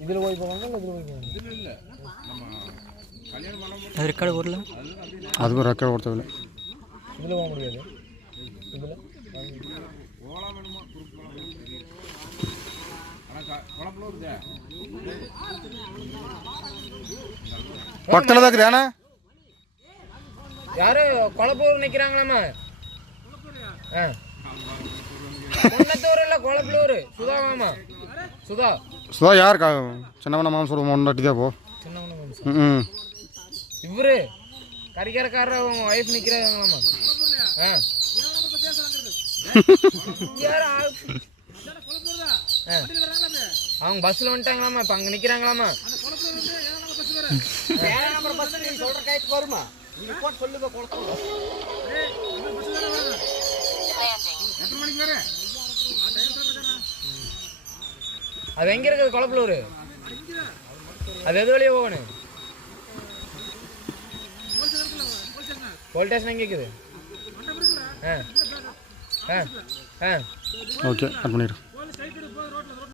இதில் போய் போவாங்க இதில் போய் போவாங்க இதில் இல்லை நம்ம கல்யாணம் பண்ண அது ரெக்கார்டு வரல அதுவும் ரெக்கார்டு ஓடுறதில்ல இதில் போக முடியாது இதில் ஓலா வேணுமா குறுக்கு ஆனால் குழப்பம் இருக்குதே பக்கத்தில் தான் இருக்குது ஏன்னா யாரு கொளப்பூர் நிற்கிறாங்களாம்மா ஆ பொன்னத்தூர் இல்லை கொளப்பூர் சுதாமாமா சுதா சுதா யாருக்கா சின்னவன மாமன் சொல்லுவோம் ஒன்றாட்டி போ சின்னவன ம் இவரு கறிக்கரைக்காரர் அவங்க ஒய்ஃப் நிற்கிறாங்களாம்மா ஆ அவங்க பஸ்ஸில் வந்துட்டாங்களாம்மா இப்போ அங்கே நிற்கிறாங்களாம்மா வருமா அது எங்க இருக்குது கொளப்பலூர் அது எது வழியா போகணும் போலீஸ் ஸ்டேஷன் எங்கே இருக்குது ஆ ஆ ஆ ஓகே கட் பண்ணிடு